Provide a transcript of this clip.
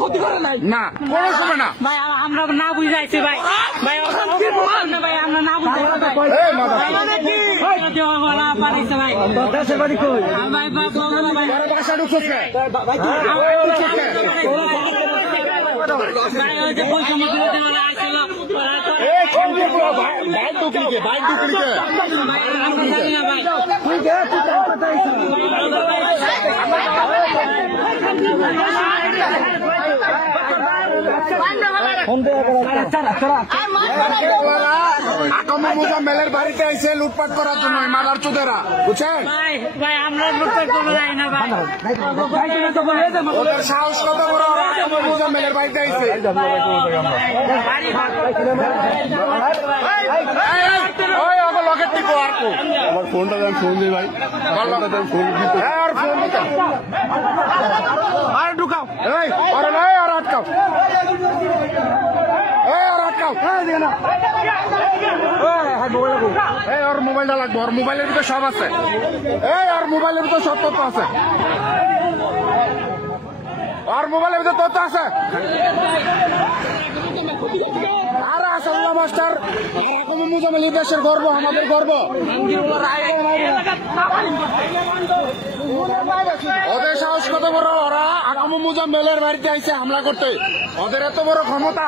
ক্ষতি করে নাই না কোনো সময় না ভাই, আমরা না বুঝাইছি ভাই। ভাই ভাই আমরা না বুঝাইছি ভাই। দেশের বাড়ি কই ভাই? বাসা ঢুকছে মেলের বাড়িতে এসে লুটপাট করার জন্য মালার চোদেরা বুঝছেন ভাই। আমরা লুটপাট করবো যাই না ভাই, ওদের সাহস কত বড়। মেলের বাড়িতে এসে লকেট টিপো আর আমার ফোনটা ফোন দিই ভাই, আর ঢুকাও আর আটকাও ওর মোবাইলটা লাগবে, ওর মোবাইলের ভিতরে সব আছে, ওর মোবাইলের ভিতরে সব তথ্য আছে, ওর মোবাইলের ভিতরে তথ্য আছে। আর আসাল্লাহ মাস্টার মুজামিল দেশের গর্ব, আমাদের গর্ব। ওদের সাহস কত বড়, ওরা আকাম মুজাম্মেলের বাড়িতে আইসে হামলা করতে, ওদের এত বড় ক্ষমতা।